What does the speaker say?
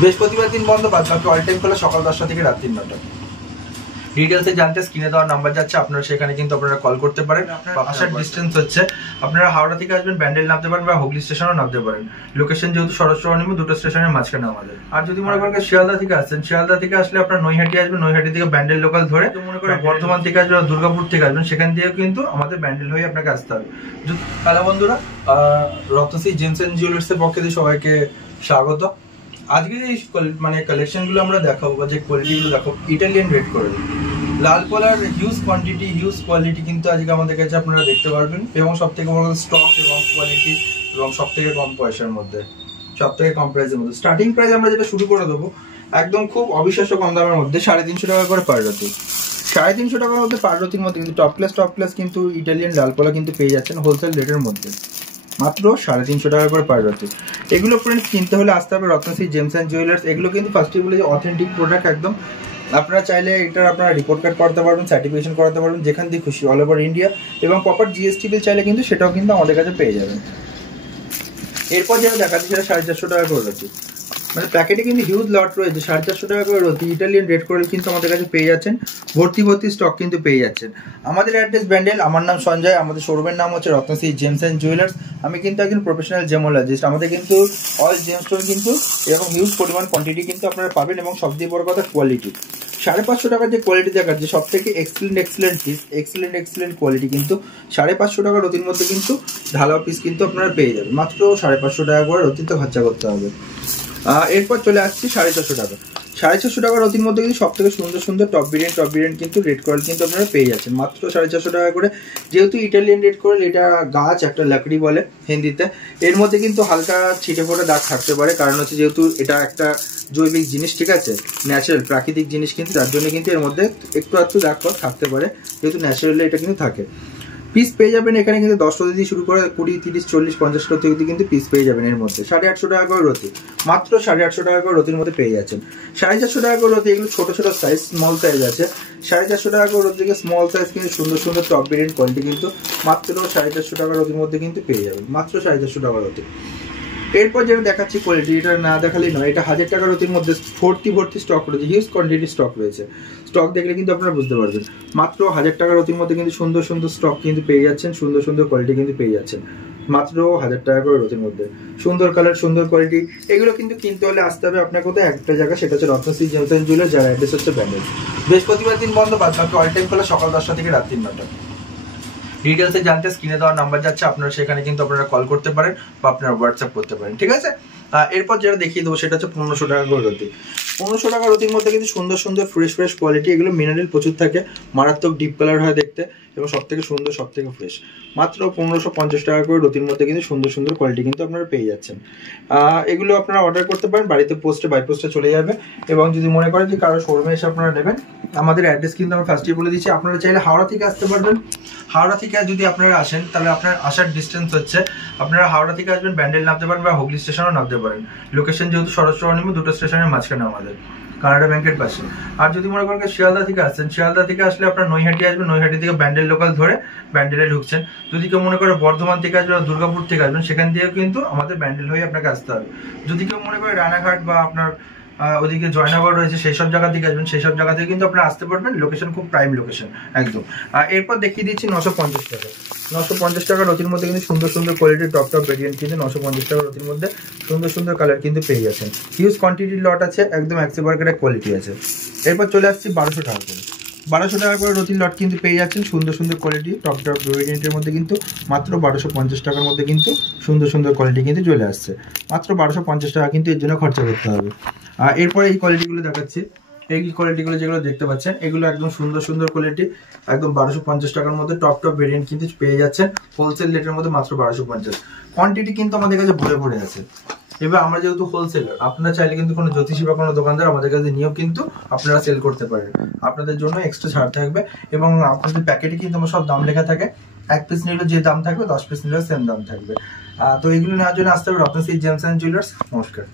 বৃহস্পতিবার দিন বন্ধ, বাদ বাকি অল টাইম খোলা সকাল 10টা থেকে রাত 3-9টা। ডিটেলসে জানতে স্ক্রিনে দেওয়ার নাম্বার যাচ্ছে, আপনারা সেখানে কিন্তু আপনারা কল করতে পারেন। আসার ডিস্টেন্স হচ্ছে আপনারা হাওড়া থেকে আসবেন, ব্যান্ডেল নামতে পারেন বা হুগলি স্টেশনও নামতে পারেন। লোকেশন যেহেতু সরস্বতী দুটো স্টেশনের মাঝখানে আমাদের। আর যদি মনে করেন শিয়ালদা থেকে আসছেন, শিয়ালদা থেকে আসলে আপনার নৈহাটি আসবেন, নৈহাটি থেকে ব্যান্ডেল লোকাল ধরে মনে করেন বর্ধমান থেকে আসবেন, দুর্গাপুর থেকে আসবেন, সেখান দিয়েও কিন্তু আমাদের ব্যান্ডেল হয়ে আপনাকে আসতে হবে। হ্যালো বন্ধুরা, রত্নশ্রী জেমস এন্ড জুয়েলার্সের পক্ষ থেকে সবাইকে স্বাগত। আজকে এই কালেকশন গুলো আমরা দেখাবো বা যে কোয়ালিটি গুলো দেখাবো, ইটালিয়ান রেড করে লাল পলার হিউজ কোয়ান্টিটি হিউজ কোয়ালিটি কিন্তু আজকে আমাদের কাছে আপনারা দেখতে পারবেন, এবং সব থেকে বড় স্টক এবং কোয়ালিটি এবং সব থেকে কম পয়সার মধ্যে, সব থেকে কম প্রাইসের মধ্যে। স্টার্টিং প্রাইস আমরা যেটা শুরু করে দেবো একদম খুব অবিশ্বাস্য কম দামের মধ্যে, 350 টাকা করে পার রতি। 350 টাকার মধ্যে পার রতির মধ্যে কিন্তু টপ ক্লাস কিন্তু ইটালিয়ান লাল পলা কিন্তু পেয়ে যাচ্ছেন হোলসেল রেটের মধ্যে, মাত্র 350 টাকা করে পার রতি। এগুলো ফ্রেন্ডস কিনতে হলে আসতে হবে রত্নশ্রী জেমস এন্ড জুয়েলার্স। এগুলো কিন্তু ফার্স্টে বলে যে অথেন্টিক প্রোডাক্ট একদম। আপনারা চাইলে এটা আপনারা রিপোর্ট কার্ড করাতে পারবেন, সার্টিফিকেশন করাতে পারবেন যেখান দিয়ে খুশি অল ওভার ইন্ডিয়া, এবং প্রপার জিএসটি বিল চাইলে কিন্তু সেটাও কিন্তু আমাদের কাছে পেয়ে যাবেন। এরপর যেটা দেখাচ্ছি সেটা 450 টাকা করে রয়েছে, মানে প্যাকেটে কিন্তু হিউজ লট রয়েছে। 450 টাকা করে রতি ইটালিয়ান রেড করে কিন্তু আমাদের কাছে পেয়ে যাচ্ছেন, ভর্তি স্টক কিন্তু পেয়ে যাচ্ছেন। আমাদের অ্যাড্রেস ব্যান্ডেল, আমার নাম সঞ্জয়, আমাদের শোরুমের নাম হচ্ছে রত্নশ্রী জেমস এন্ড জুয়েলার্স। আমি কিন্তু একজন প্রফেশনাল জেমোলজিস্ট। আমাদের কিন্তু অল জেম স্টোন কিন্তু এরকম হিউজ পরিমাণ কোয়ান্টিটি কিন্তু আপনারা পাবেন, এবং সবথেকে বড় কথা কোয়ালিটি। 550 টাকার যে কোয়ালিটি দেখাচ্ছে সব থেকে এক্সেলেন্ট কোয়ালিটি কিন্তু 550 টাকা রতির মধ্যে কিন্তু ঢালাও পিস কিন্তু আপনারা পেয়ে যাবেন, মাত্র 550 টাকা করে রতিতে খরচা করতে হবে। এরপর চলে আসছি 450 টাকা। 450 টাকা রতির মধ্যে কিন্তু সব থেকে সুন্দর টপ বিরিয়ান কিন্তু রেড কয়েল কিন্তু আপনারা পেয়ে যাচ্ছেন, মাত্র 450 টাকা করে। যেহেতু ইটালিয়ান রেড কয়েল, এটা গাছ একটা লাকড়ি বলে হিন্দিতে, এর মধ্যে কিন্তু হালকা ছিটে ফোটা দাগ থাকতে পারে, কারণ হচ্ছে যেহেতু এটা একটা জৈবিক জিনিস, ঠিক আছে, ন্যাচারাল প্রাকৃতিক জিনিস, কিন্তু তার জন্য কিন্তু এর মধ্যে একটু দাগ থাকতে পারে, যেহেতু ন্যাচারালি এটা কিন্তু থাকে। পিস পেয়ে যাবেন এখানে কিন্তু 10 রতি দিয়ে শুরু করে 20, 30, 40, 50 রতি অবধি কিন্তু পিস পেয়ে যাবেন এর মধ্যে। 850 টাকা করে রতি, মাত্র 850 টাকা করে রতির মধ্যে পেয়ে যাচ্ছেন। 450 টাকা করে রতি, এগুলো ছোট সাইজ, স্মল সাইজ আছে। 450 টাকা করে রতি থেকে স্মল সাইজ কিন্তু সুন্দর টপ ভেরিয়েন্ট কোয়ালিটি কিন্তু মাত্র 450 টাকা রতির মধ্যে কিন্তু পেয়ে যাবেন, মাত্র 450 টাকা রতি। এরপর যেটা দেখাচ্ছি কোয়ালিটি, এটা না দেখালেই নয়, এটা 1000 টাকা রতির মধ্যে ভর্তি স্টক রয়েছে, হিউজ কোয়ান্টিটি স্টক রয়েছে। স্টক দেখলে কিন্তু আপনারা বুঝতে পারবেন, মাত্র 1000 টাকা রতির মধ্যে কিন্তু সুন্দর স্টক কিন্তু পেয়ে যাচ্ছেন, সুন্দর কোয়ালিটি কিন্তু পেয়ে যাচ্ছেন, মাত্র 1000 টাকা করে রতির মধ্যে। সুন্দর কালার, সুন্দর কোয়ালিটি। এগুলো কিন্তু কিনতে হলে আসতে হবে আপনার কোথায় একটা জায়গা, সেটা হচ্ছে রত্নশ্রী জেমস এন্ড জুয়েলার্স, যার অ্যাড্রেস হচ্ছে ব্যান্ডেল। বৃহস্পতিবার দিন বন্ধ, বাদ বাকি অল টাইম খোলা সকাল 10টা থেকে রাত 3-9টা। ডিটেলসে জানতে স্ক্রিনে দেওয়ার নাম্বার যাচ্ছে, আপনারা সেখানে কিন্তু আপনারা কল করতে পারেন বা আপনারা হোয়াটসঅ্যাপ করতে পারেন, ঠিক আছে। এরপর যেটা দেখিয়ে দেবো সেটা হচ্ছে 1500 টাকা করে রতি। 1500 টাকা রতির মধ্যে কিন্তু সুন্দর ফ্রেশ কোয়ালিটি। এগুলো মিনারেল প্রচুর থাকে, মারাত্মক ডিপ কালার হয় দেখতে, এবং সব থেকে সুন্দর, সব থেকে ফ্রেশ। মাত্র 1550 টাকা করে রতির মধ্যে কিন্তু সুন্দর কোয়ালিটি কিন্তু আপনারা পেয়ে যাচ্ছেন। এগুলো আপনারা অর্ডার করতে পারেন, বাড়িতে বাই পোস্টে চলে যাবে। এবং যদি মনে করেন যে কারো শোরুমে এসে আপনারা নেবেন, আমাদের অ্যাড্রেস কিন্তু আমরা ফার্স্টেই বলে দিচ্ছি। আপনারা চাইলে হাওড়া থেকে আসতে পারবেন। হাওড়া থেকে যদি আপনারা আসেন, তাহলে আপনার আসার ডিস্টেন্স হচ্ছে আপনারা হাওড়া থেকে আসবেন, ব্যান্ডেল নামতে পারেন বা হুগলি স্টেশনও নামতে পারেন। লোকেশন যেহেতু সরস্বতী দুটো স্টেশনের মাঝখানে আমাদের, কানাডা ব্যাংকের পাশে। আর যদি মনে করেন শিয়ালদা থেকে আসছেন, শিয়ালদা থেকে আসলে আপনার নৈহাটি আসবেন, নৈহাটি থেকে ব্যান্ডেল লোকাল ধরে ব্যান্ডেলে ঢুকছেন। যদি কেউ মনে করে বর্ধমান থেকে আসবেন বা দুর্গাপুর থেকে আসবেন, সেখান দিয়েও কিন্তু আমাদের ব্যান্ডেল হয়ে আপনাকে আসতে হবে। যদি কেউ মনে করে রানাঘাট বা আপনার ওদিকে জয়নগর রয়েছে, সেই সব জায়গা থেকে আসবেন, সেই সব জায়গা থেকে কিন্তু আপনারা আসতে পারবেন। লোকেশন খুব প্রাইম লোকেশন একদম। এরপর দেখিয়ে দিচ্ছি 950 টাকা। 950 টাকা রতির মধ্যে কিন্তু সুন্দর কোয়ালিটি টপ ভেরিয়েন্ট কিন্তু 950 টাকা রতির মধ্যে সুন্দর কালার কিন্তু পেয়ে যাচ্ছেন। হিউজ কোয়ান্টিটির লট আছে, একদম এক্সেবার্কের কোয়ালিটি আছে। এরপর চলে আসছি 1200 টাকা করে। 1200 টাকা করে রতির লট কিন্তু পেয়ে যাচ্ছেন, সুন্দর কোয়ালিটি টপ ভেরিয়েন্টের মধ্যে কিন্তু মাত্র 1250 টাকার মধ্যে কিন্তু সুন্দর কোয়ালিটি কিন্তু চলে আসছে, মাত্র 1250 টাকা কিন্তু এর জন্য খরচা করতে হবে। আর এরপরে এই কোয়ালিটিগুলো দেখাচ্ছি, এই কোয়ালিটিগুলো যেগুলো দেখতে পাচ্ছেন, এগুলো একদম সুন্দর কোয়ালিটি, একদম 1250 টাকার মধ্যে টপ ভেরিয়েন্ট কিন্তু পেয়ে যাচ্ছেন হোলসেল রেটের মধ্যে, মাত্র 1250। কোয়ান্টিটি কিন্তু আমাদের কাছে ভরে আছে। এবার আমরা যেহেতু হোলসেলার, আপনারা চাইলে কিন্তু কোনো জ্যোতিষী বা কোনো দোকানদার আমাদের কাছে নিয়েও কিন্তু আপনারা সেল করতে পারেন, আপনাদের জন্য এক্সট্রা ছাড় থাকবে। এবং আপনাদের প্যাকেটে কিন্তু আমার সব দাম লেখা থাকে, 1 পিস নিলে যে দাম থাকবে 10 পিস নিলেও সেম দাম থাকবে। তো এগুলো নেওয়ার জন্য আসতে হবে রত্নশ্রী জেমস এন্ড জুয়েলার্স। নমস্কার।